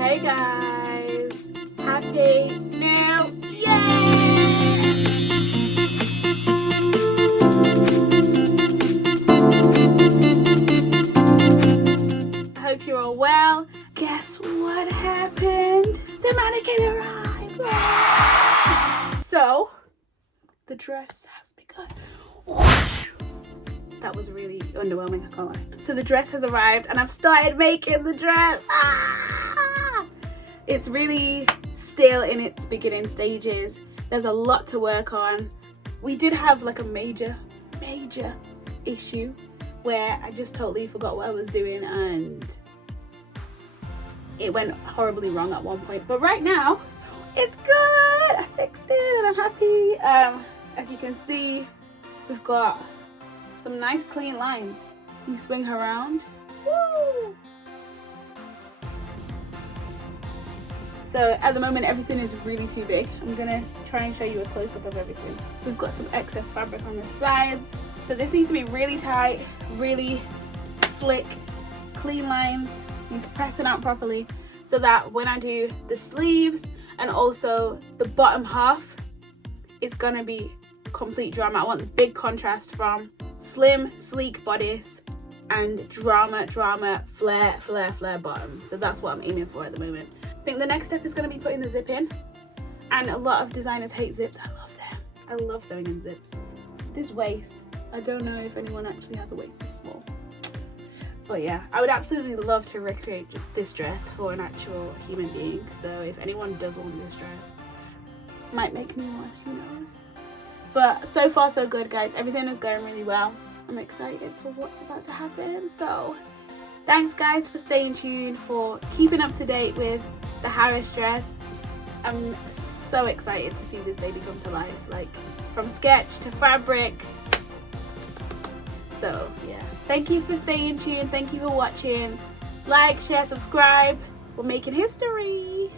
Hey guys, happy new year! I hope you're all well. Guess what happened? The mannequin arrived! So, the dress has begun. That was really underwhelming, I can't lie. So the dress has arrived and I've started making the dress. It's really still in its beginning stages. There's a lot to work on. We did have like a major issue where I just totally forgot what I was doing and it went horribly wrong at one point. But right now, it's good. I fixed it and I'm happy. As you can see, we've got some nice clean lines. You swing her around. Woo! So at the moment everything is really too big. I'm gonna try and show you a close-up of everything. We've got some excess fabric on the sides. So this needs to be really tight, really slick, clean lines. Need to press it out properly so that when I do the sleeves and also the bottom half, it's gonna be complete drama. I want the big contrast from slim, sleek bodice and drama, flare bottom. So that's what I'm aiming for at the moment. I think the next step is going to be putting the zip in. And a lot of designers hate zips. I love them. I love sewing in zips. This waist, I don't know if anyone actually has a waist this small. But yeah, I would absolutely love to recreate this dress for an actual human being. So if anyone does want this dress, might make me one, who knows. But so far so good, guys. Everything is going really well. I'm excited for what's about to happen. So thanks guys for staying tuned, for keeping up to date with the Harris dress. I'm so excited to see this baby come to life, like from sketch to fabric. So yeah, thank you for staying tuned. Thank you for watching. Like, share, subscribe. We're making history.